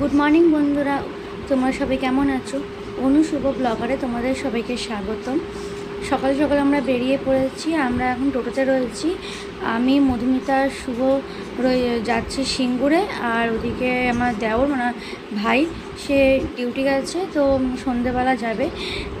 Good morning বন্ধুরা। তোমরা সবাই কেমন আছো? অনু শুভ ব্লগারে তোমাদের সবাইকে স্বাগতম। সকাল সকাল আমরা বেরিয়ে পড়েছি। আমরা এখন টোটোতে রয়েছি। আমি, মধুমিতা, শুভ যাচ্ছি সিঙ্গুরে। আর ওদিকে আমার দেওর মানে ভাই সে ডিউটি গেছে, তো সন্ধেবেলা যাবে।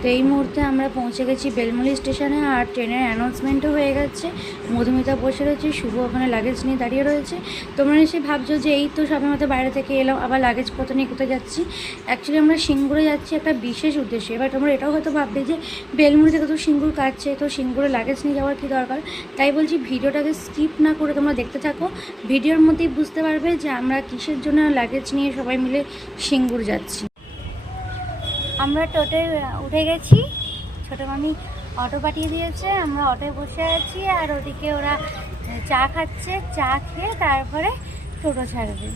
তো এই মুহূর্তে আমরা পৌঁছে গেছি বেলমুলি স্টেশনে আর ট্রেনের অ্যানাউন্সমেন্টও হয়ে গেছে। মধুমিতা বসে রয়েছে, শুভ ওখানে লাগেজ নিয়ে দাঁড়িয়ে রয়েছে। তোমরা নিশ্চয়ই ভাবছ যে এই তো সবে মতো বাইরে থেকে এলাম, আবার লাগেজ পত্র নিয়ে কোথায় যাচ্ছি? অ্যাকচুয়ালি আমরা সিঙ্গুরে যাচ্ছি একটা বিশেষ উদ্দেশ্যে। এবার তোমরা এটাও হয়তো ভাববে যে বেলমুড়ি থেকে তো সিঙ্গুর কাটছে, তো সিঙ্গুরে লাগেজ নিয়ে যাওয়ার কী দরকার? তাই বলছি ভিডিওটাকে স্কিপ না করে তোমরা দেখতে থাকো। ভিডিওর মধ্যেই বুঝতে পারবে যে আমরা কিসের জন্য লাগেজ নিয়ে সবাই মিলে সিঙ্গুর যাচ্ছি। আমরা টোটে উঠে গেছি। ছোটো মামি অটো পাঠিয়ে দিয়েছে আমরা অটোয় বসে আছি আর ওদিকে ওরা চা খাচ্ছে চা খেয়ে তারপরে টোটো ছাড়বে।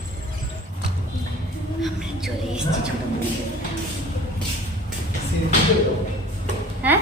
আমরা চলে এসেছি ছোটো মামি। হ্যাঁ?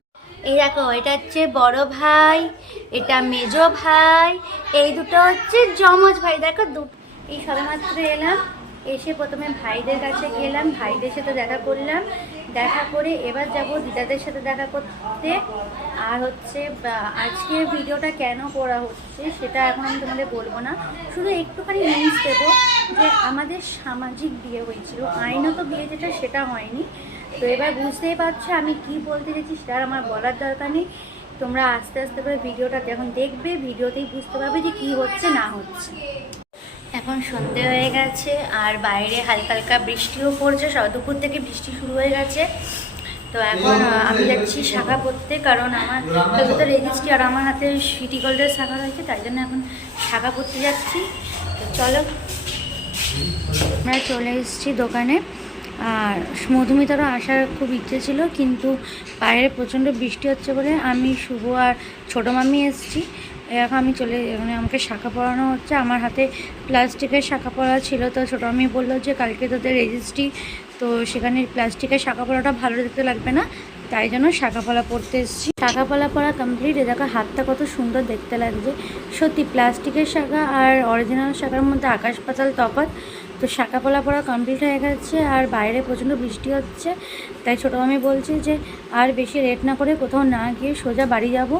এই দেখো, এটা হচ্ছে বড় ভাই, এটা মেজ ভাই, এই দুটো হচ্ছে যমজ ভাই। দেখো, দু এই সবেমাত্র এলাম, এসে প্রথমে ভাইদের কাছে গেলাম, ভাইদের সাথে দেখা করলাম। দেখা করে এবার যাব দিদাদের সাথে দেখা করতে। আর হচ্ছে আজকে ভিডিওটা কেন করা হচ্ছে সেটা এখন আমি তোমাদের বলব না। শুধু একটুখানি নিউজ দেবো যে আমাদের সামাজিক বিয়ে হয়েছিল। আইনত বিয়ে যেটা, সেটা হয়নি। তো এবার বুঝতেই পারছ আমি কি বলতে চাইছি সেটা আমার বলার দরকার নেই। তোমরা আস্তে আস্তে করে ভিডিওটা যখন দেখবে, ভিডিওতেই বুঝতে পারবে যে কি হচ্ছে, না হচ্ছে। এখন সন্ধে হয়ে গেছে, আর বাইরে হালকা হালকা বৃষ্টিও পড়ছে দুপুর থেকে বৃষ্টি শুরু হয়ে গেছে। তো এখন আমি যাচ্ছি শাখা পড়তে কারণ আমার তবে তো রেজিস্ট্রি আর আমার হাতে সিটি গোল্ডের শাখা রয়েছে, তাই জন্য এখন শাখা পড়তে যাচ্ছি। তো চলো, আমরা চলে এসেছি দোকানে। আর মধুমিতারও আসার খুব ইচ্ছে ছিল, কিন্তু বাইরে প্রচণ্ড বৃষ্টি হচ্ছে বলে আমি শুভ আর ছোটো মামি এসেছি। এখন আমি চলে মানে আমাকে শাখা পড়ানো হচ্ছে। আমার হাতে প্লাস্টিকের শাখা পড়া ছিল, তো ছোটো মামি বলল যে কালকে তোদের রেজিস্ট্রি, তো সেখানে প্লাস্টিকের শাখা পড়াটা ভালো দেখতে লাগবে না, তাই জন্য শাখাপালা পড়তে এসেছি। শাখাপালা পড়া কমপ্লিট এ দেখো হাতটা কত সুন্দর দেখতে লাগছে। সত্যি, প্লাস্টিকের শাখা আর অরিজিনাল শাখার মধ্যে আকাশ পাতাল তফাৎ তো শাখাপালা পড়া কমপ্লিট হয়ে গেছে আর বাইরে প্রচণ্ড বৃষ্টি হচ্ছে। তাই ছোটো মামি বলছে যে আর বেশি রেট না করে কোথাও না গিয়ে সোজা বাড়ি যাব।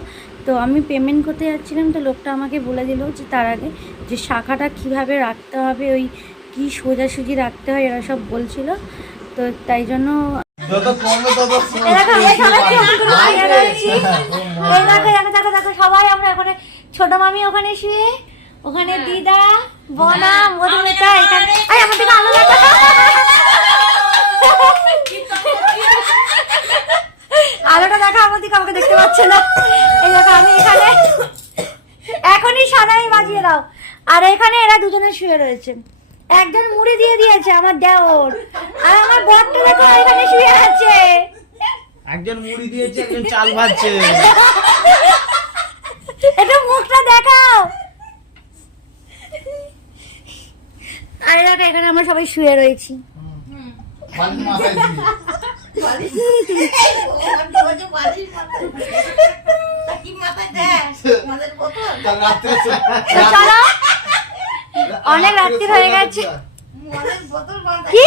তো আমি পেমেন্ট করতে যাচ্ছিলাম তো লোকটা আমাকে বলে দিল যে তার আগে যে শাখাটা কীভাবে রাখতে হবে ওই কী সোজাসুজি রাখতে হয় এরা সব বলছিল। তো তাই জন্য সবাই আমরা ওখানে ছোট মামি ওখানে শুয়ে। ওখানে দিদা বনা মধুমিতা এখানে আই আমার দিকে আলো লাগা আলোটা দেখা আমার দিকে আমাকে দেখতে পাচ্ছে না। এই দেখো আমি এখানে এখনই সাদাই বাজিয়ে দাও। আর এখানে এরা দুজনে শুয়ে রয়েছে। একজন মুড়ি দিয়ে দিয়েছে আমার দেওর। আর আমার বরটা দেখো এখানে শুয়ে আছে। একজন মুড়ি দিয়েছে একজন চাল ভাজছে। এটা মুখটা দেখাও। আরে দেখো এখানে আমরা সবাই শুয়ে রয়েছি। অনেক রাত্রি হয়ে গেছে। কি?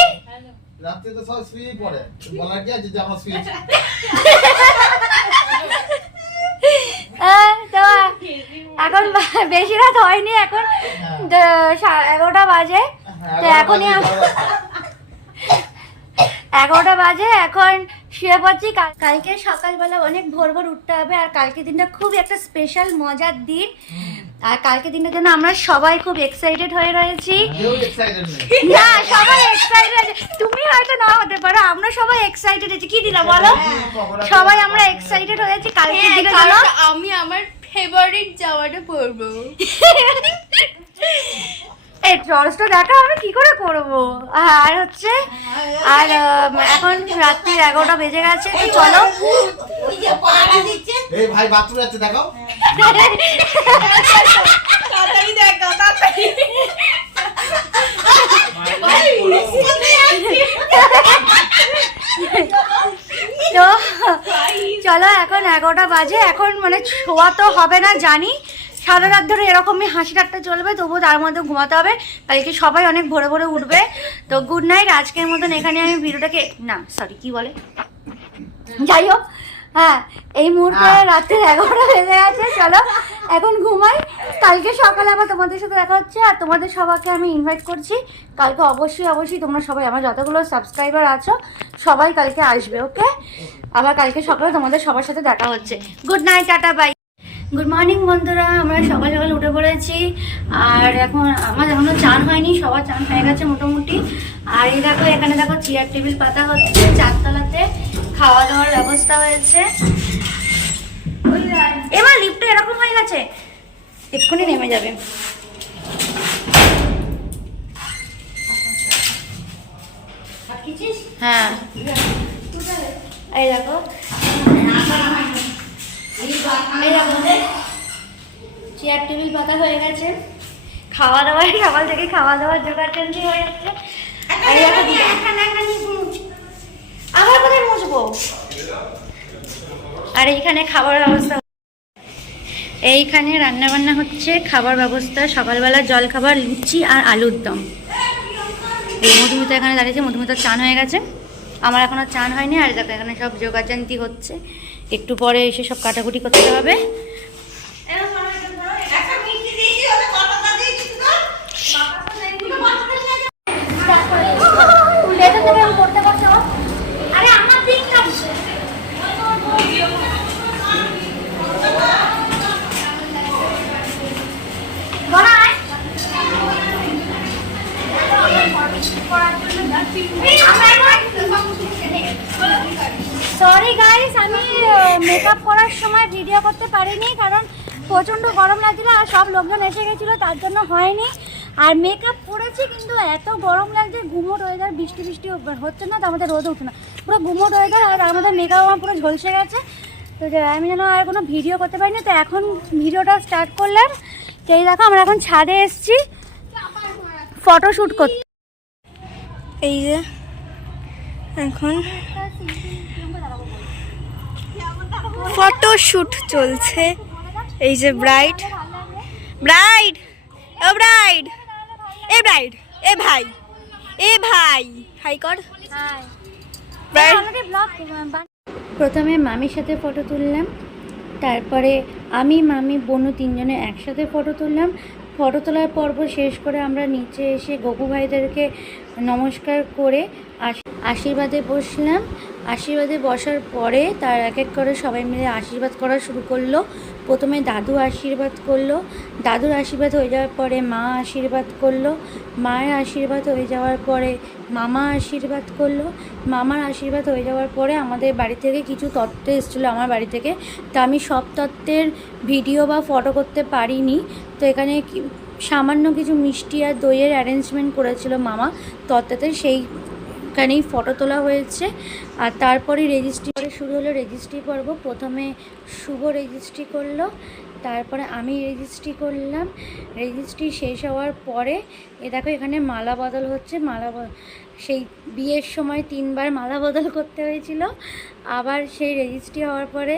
রাত্রে তো সব শুয়েই পড়ে বলার কি আছে যে আমরা শুয়েছি এখন বেশি রাত হয়নি এখন এগারোটা বাজে। তো এখনই এগারোটা বাজে এখন শুয়ে পড়ছি। কালকে সকালবেলা অনেক ভোর ভোর উঠতে হবে আর কালকে দিনটা খুব একটা স্পেশাল মজার দিন। আর কালকে দিনের জন্য আমরা সবাই খুব এক্সাইটেড হয়ে রয়েছি। না সবাই এক্সাইটেড আছে তুমি হয়তো না হতে পারো আমরা সবাই এক্সাইটেড আছি কি দিলা বলো? সবাই আমরা এক্সাইটেড হয়েছি কালকে হ্যাঁ, দিনের আমি আমার ফেভারিট জামাটা পরবো। এই ট্রলসটা দেখা আমি কি করে করব? আর হচ্ছে আর এখন রাত্রি এগারোটা বেজে গেছে তো চলো। ওই যে পাড়া দিচ্ছে এই ভাই বাথরুম যাচ্ছে দেখা চলো এখন এগারোটা বাজে এখন মানে শোয়া তো হবে না জানি। সারা রাত ধরে এরকমই হাসি ঠাট্টা চলবে তবুও তার মধ্যে ঘুমাতে হবে। কালকে সবাই অনেক ভোরে ভোরে উঠবে। তো গুড নাইট আজকের মতন এখানে আমি ভিডিওটাকে না সরি কি বলে? যাই হোক হ্যাঁ এই মুহূর্তে। রাত্রি এগারোটা বেজে গেছে চলো এখন ঘুমাই। কালকে সকালে আবার তোমাদের সাথে দেখা হচ্ছে আর তোমাদের সবাইকে আমি ইনভাইট করছি। কালকে অবশ্যই অবশ্যই তোমরা সবাই আমার যতগুলো সাবস্ক্রাইবার আছো সবাই কালকে আসবে ওকে আবার কালকে সকালে তোমাদের সবার সাথে দেখা হচ্ছে। Good night tata bye good morning বন্ধুরা। আমরা সকাল সকাল উঠে পড়েছি। আর এখন আমার এখনও চান হয়নি সবার চান হয়ে গেছে মোটামুটি। আর এই দেখো এখানে দেখো চেয়ার টেবিল পাতা হচ্ছে চারতলাতে খাওয়া দাওয়ার ব্যবস্থা হয়েছে। এবার লিফটে এরকম হয়ে গেছে এক্ষুনি নেমে যাবে। হ্যাঁ। এই দেখো। চেয়ার টেবিল পাতা হয়ে গেছে। খাওয়া দাওয়া সকাল থেকে খাওয়া দাওয়ার জোগাড় চন্দি হয়ে যাচ্ছে। আর আবার কোথায় মুছবো আর এইখানে খাবার ব্যবস্থা। এইখানে রান্না বান্না হচ্ছে খাবার ব্যবস্থা সকালবেলা জল খাবার লুচি আর আলুর দম। মধুমিতা এখানে দাঁড়িয়েছে মধুমিতার চান হয়ে গেছে। আমার এখনও চান হয়নি আর দেখো এখানে সব যোগাচান্তি হচ্ছে। একটু পরে এসে সব কাটাকুটি করতে হবে একটা মিষ্টি দিয়েছি ওদের কতটা দিয়েছি তো আরে আমার দিন সরি গাইস আমি মেকআপ করার সময় ভিডিও করতে পারিনি, কারণ প্রচণ্ড গরম লাগছিল আর সব লোকজন এসে গেছিল, তার জন্য হয়নি। আর মেকআপ করেছি, কিন্তু এত গরম লাগছে, গুমোট ওয়েদার বৃষ্টি বৃষ্টি হচ্ছে না, তো আমাদের রোদ উঠে না। পুরো গুমোট ওয়েদার আর আমাদের মেকআপ আমার পুরো ঝলসে গেছে। তো আমি যেন আর কোনো ভিডিও করতে পারিনি, তো এখন ভিডিওটা স্টার্ট করলাম। সেই দেখো, আমরা এখন ছাদে এসেছি। ফটোশ্যুট করতে এই যে, এখন ফটোশুট চলছে। এই যে ব্রাইড। ব্রাইড! ও ব্রাইড! এ ব্রাইড! এ ভাই! এ ভাই! হাই কর। প্রথমে মামির সাথে ফটো তুললাম। তারপরে আমি মামি বনু তিনজনে একসাথে ফটো তুললাম। ফটো তোলার পর্ব শেষ করে আমরা নিচে এসে গপু ভাইদেরকে নমস্কার করে আশ- আশীর্বাদে বসলাম। আশীর্বাদে বসার পরে তার এক এক করে সবাই মিলে আশীর্বাদ করা শুরু করল। প্রথমে দাদু আশীর্বাদ করল। দাদুর আশীর্বাদ হয়ে যাওয়ার পরে মা আশীর্বাদ করল। মায়ের আশীর্বাদ হয়ে যাওয়ার পরে মামা আশীর্বাদ করল। মামার আশীর্বাদ হয়ে যাওয়ার পরে আমাদের বাড়ি থেকে কিছু তত্ত্ব এসেছিল আমার বাড়ি থেকে। তা আমি সব তত্ত্বের ভিডিও বা ফটো করতে পারিনি। তো এখানে সামান্য কিছু মিষ্টি আর দইয়ের অ্যারেঞ্জমেন্ট করেছিল মামা। তত্ত্বতে সেই এখানেই ফটো তোলা হয়েছে। আর তারপরে রেজিস্ট্রি করে শুরু হলো রেজিস্ট্রি পর্ব। প্রথমে শুভ রেজিস্ট্রি করল, তারপরে আমি রেজিস্ট্রি করলাম। রেজিস্ট্রি শেষ হওয়ার পরে, এ দেখো এখানে মালা বদল হচ্ছে, মালা সেই বিয়ের সময় তিনবার মালা বদল করতে হয়েছিল। আবার সেই রেজিস্ট্রি হওয়ার পরে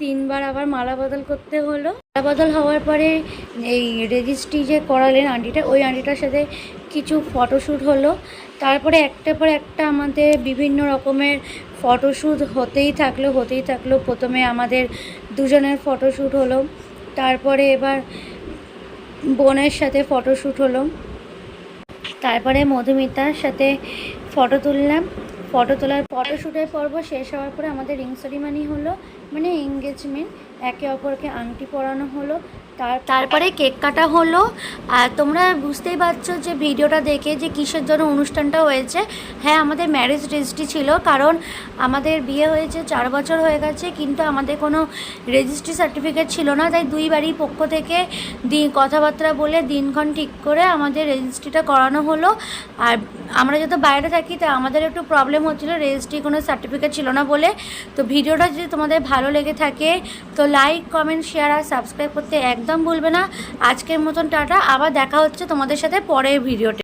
তিনবার আবার মালা বদল করতে হলো। মালা বদল হওয়ার পরে এই রেজিস্ট্রি যে করালেন আন্টিটা, ওই আন্টিটার সাথে কিছু ফটোশ্যুট হলো। তারপরে একটা পর একটা আমাদের বিভিন্ন রকমের ফটোশ্যুট হতেই থাকল হতেই থাকল। প্রথমে আমাদের দুজনের ফটোশ্যুট হলো, তারপরে এবার বোনের সাথে ফটোশ্যুট হলো। তারপরে মধুমিতার সাথে ফটো তুললাম। ফটো তোলার ফটোশ্যুটের পর্ব শেষ হওয়ার পরে আমাদের রিং সেরিমানি হলো মানে এঙ্গেজমেন্ট একে অপরকে আংটি পরানো হলো। তারপরে কেক কাটা হলো। আর তোমরা বুঝতেই পারছ যে ভিডিওটা দেখে যে কিসের জন্য অনুষ্ঠানটা হয়েছে। হ্যাঁ আমাদের ম্যারেজ রেজিস্ট্রি ছিল, কারণ আমাদের বিয়ে হয়েছে চার বছর হয়ে গেছে, কিন্তু আমাদের কোনো রেজিস্ট্রি সার্টিফিকেট ছিল না। তাই দুই বাড়ির পক্ষ থেকে দিন কথাবার্তা বলে দিনক্ষণ ঠিক করে আমাদের রেজিস্ট্রিটা করানো হলো। আর আমরা যত বাইরে থাকি তা আমাদের একটু প্রবলেম হচ্ছিল রেজিস্ট্রি কোনো সার্টিফিকেট ছিল না বলে। তো ভিডিওটা যদি তোমাদের ভালো লেগে থাকে, তো লাইক কমেন্ট শেয়ার আর সাবস্ক্রাইব করতে একদম ভুলবে না। আজকের মতন টাটা আবার দেখা হচ্ছে তোমাদের সাথে পরের ভিডিওতে